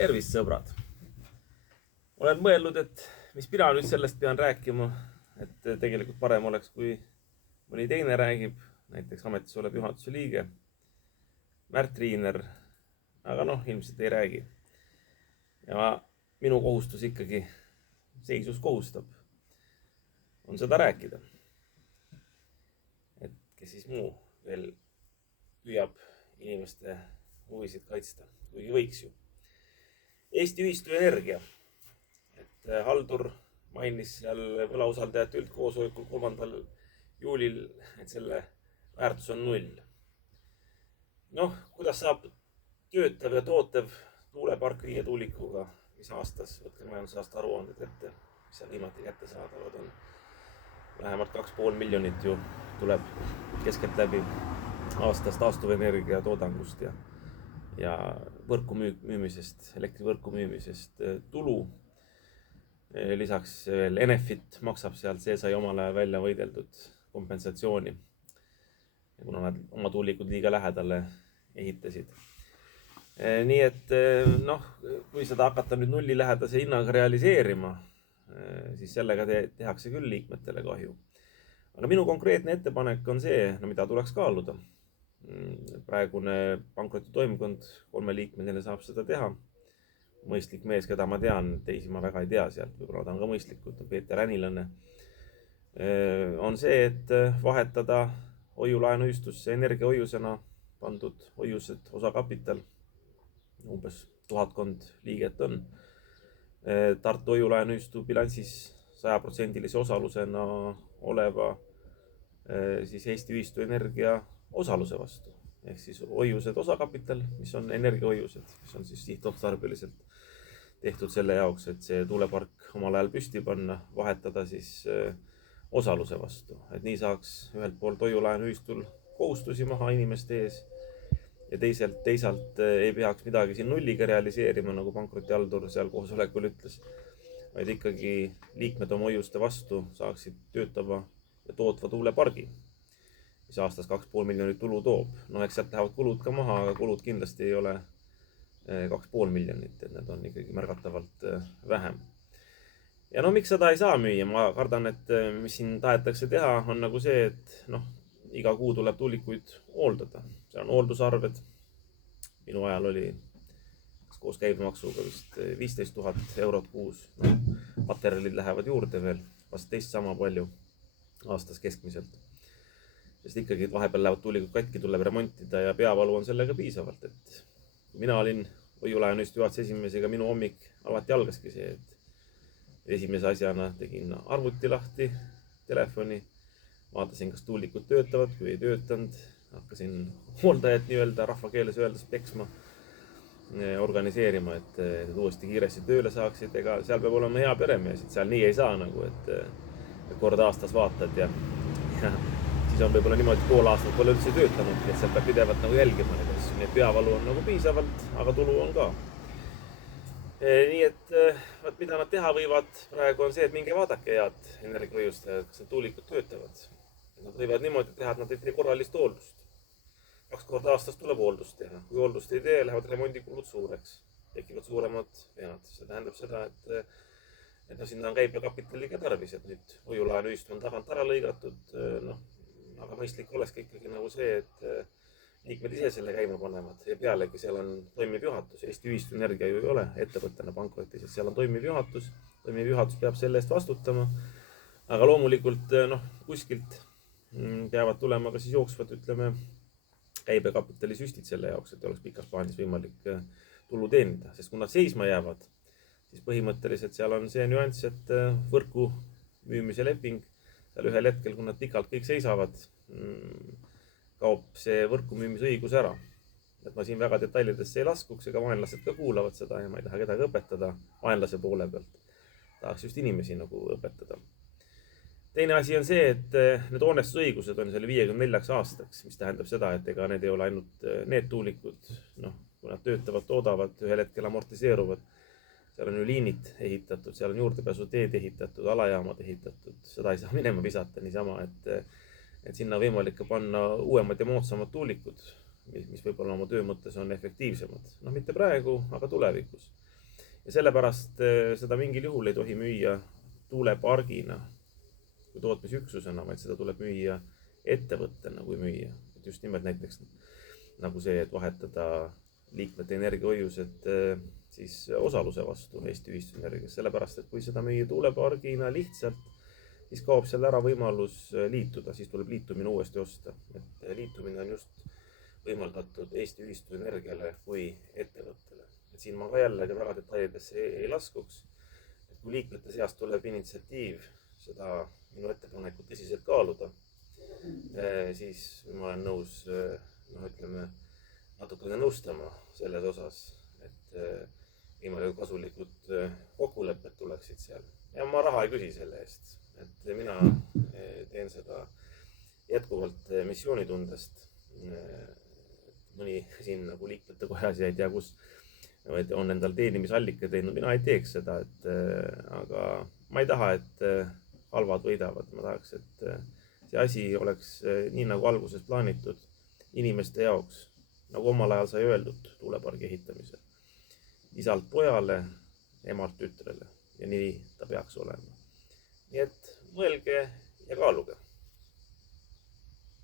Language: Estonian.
Tervist, sõbrad! Olen mõelnud, et mis mina nüüd sellest pean rääkima, et tegelikult parem oleks, kui mõni teine räägib, näiteks ametis olev juhatuse liige, Märt Riiner, aga ilmselt ei räägi. Ja minu kohustus ikkagi, seisus kohustab, on seda rääkida. Et kes siis muu veel püüab inimeste huvisid kaitsta, kuigi võiks ju. Eesti Ühistu Energia. Et haldur mainis seal võlausaldajate üldkoosolekul 3. juulil, et selle väärtus on 0. Kuidas saab töötav ja tootev tuulepark 5 tuulikuga, mis aastas, võtke majandusaasta aruanded ette, mis seal viimati kätte saadavad on. Vähemalt 2,5 miljonit ju tuleb keskelt läbi aastas taastuvenergia toodangust ja võrku müümisest, elektrivõrku müümisest tulu. Lisaks veel Enefit maksab sealt, see sai omal ajal välja võideldud kompensatsiooni, kuna nad oma tuulikud liiga lähedale ehitasid. Nii et kui seda hakata nüüd 0 lähedase hinnaga realiseerima, siis sellega tehakse küll liikmetele kahju. Aga minu konkreetne ettepanek on see, mida tuleks kaaluda. Praegune pankrotitoimkond 3-liikmeline saab seda teha. Mõistlik mees, keda ma tean, teisi ma väga ei tea sealt, võib-olla ta on ka mõistlikud, Peeter Änilane, on see, et vahetada hoiulaenuühistusse energiahoiusena pandud hoiused, osakapital, umbes 1000 liiget on. Tartu hoiulaenuühistu bilansis 100% osalusena oleva siis Eesti Ühistu Energia osaluse vastu. Ehk siis hoiused osakapital, mis on energiahoiused, mis on siis sihtotstarbeliselt tehtud selle jaoks, et see tuulepark omal ajal püsti panna, vahetada siis osaluse vastu. Et nii saaks ühelt poolt hoiulaenuühistul kohustusi maha inimeste ees ja teisalt ei peaks midagi siin 0-ga realiseerima, nagu pankrotihaldur seal koosolekul ütles, vaid ikkagi liikmed oma hoiuste vastu saaksid töötava ja tootva tuulepargi, mis aastas 2,5 miljonit tulu toob. Eks sealt lähevad kulud ka maha, aga kulud kindlasti ei ole 2,5 miljonit, et need on ikkagi märgatavalt vähem. Ja miks seda ei saa müüa? Ma kardan, et mis siin tahetakse teha, on nagu see, et iga kuu tuleb tuulikuid hooldada. Seal on hooldusarved. Minu ajal oli koos käibemaksuga vist 15 000 eurot kuus. Materjalid lähevad juurde veel, vast teist sama palju aastas keskmiselt. Sest ikkagi vahepeal lähevad tuulikud katki, tuleb remontida ja peavalu on sellega piisavalt. Et kui mina olin hoiulaenuühistu juhatuse esimees, ega minu hommik alati algaski see, et esimese asjana tegin arvuti lahti, telefoni, vaatasin, kas tuulikud töötavad, kui ei töötanud, hakkasin hooldajat nii-öelda rahvakeeles öeldes peksma, organiseerima, et uuesti kiiresti tööle saaksid. Ega seal peab olema hea peremees, et seal nii ei saa, et kord aastas vaatad ja siis on võib-olla niimoodi, et pool aastat pole üldse töötanud, et seal peab pidevalt jälgima neid asju. Nii et peavalu on piisavalt, aga tulu on ka. Nii et mida nad teha võivad praegu on see, et minge vaadake head energiahoiustajad, kas need tuulikud töötavad. Nad võivad niimoodi teha, et nad ei tee korralist hooldust. 2 korda aastas tuleb hooldust teha. Kui hooldust ei tee, lähevad remondikulud suureks. Tekivad suuremad vead. See tähendab seda, et sinna on käibekapitali ka tarvis, et nüüd hoiulaenuühistu on tagant ära lõigatud. Aga mõistlik olekski ikkagi see, et liikmed ise selle käima panevad ja pealegi seal on toimiv juhatus. Eesti Ühistu Energia ju ei ole ettevõttena pankrotis, et seal on toimiv juhatus. Toimiv juhatus peab selle eest vastutama. Aga loomulikult kuskilt peavad tulema ka siis jooksvad, käibekapitali süstid selle jaoks, et oleks pikas plaanis võimalik tulu teenida. Sest kui nad seisma jäävad, siis põhimõtteliselt seal on see nüanss, et võrku müümise leping, seal ühel hetkel, kui nad pikalt kõik seisavad, kaob see võrku müümise õigus ära. Et ma siin väga detailidesse ei laskuks, ega vaenlased ka kuulavad seda ja ma ei taha kedagi õpetada vaenlase poole pealt. Tahaks just inimesi õpetada. Teine asi on see, et need hoonestusõigused on selle 54 aastaks, mis tähendab seda, et ega need ei ole ainult need tuulikud, kui nad töötavad, toodavad, ühel hetkel amortiseeruvad. Seal on ju liinid ehitatud, seal on juurdepääsuteed ehitatud, alajaamad ehitatud. Seda ei saa minema visata niisama, et sinna võimalik ka panna uuemad ja moodsamad tuulikud, mis võib-olla oma töö mõttes on efektiivsemad. Mitte praegu, aga tulevikus. Ja sellepärast seda mingil juhul ei tohi müüa tuulepargina kui tootmisüksusena, vaid seda tuleb müüa ettevõttena kui müüa. Et just nimelt näiteks nagu see, et vahetada liikmete energiahoiused siis osaluse vastu Eesti Ühistusenergias. Sellepärast, et kui seda müüa tuulepargina lihtsalt, siis kaob seal ära võimalus liituda, siis tuleb liitumine uuesti osta. Et liitumine on just võimaldatud Eesti Ühistusenergiale kui ettevõttele. Et siin ma ka jällegi väga detailidesse ei laskuks. Et kui liikmete seast tuleb initsiatiiv seda minu ettepanekut tõsiselt kaaluda, siis ma olen nõus natukene nõustama selles osas, et võimalikult kasulikud kokkulepped tuleksid seal. Ja ma raha ei küsi selle eest. Et mina teen seda jätkuvalt missioonitundest. Mõni siin nagu liikmete kojas ja ei tea, kus on endal teenimisallika teinud. Mina ei teeks seda, aga ma ei taha, et halvad võidavad. Ma tahaks, et see asi oleks nii nagu alguses plaanitud inimeste jaoks, nagu omal ajal sai öeldud tuulepargi ehitamisel. Isalt pojale, emalt tütrele ja nii ta peaks olema. Nii et mõelge ja kaaluge.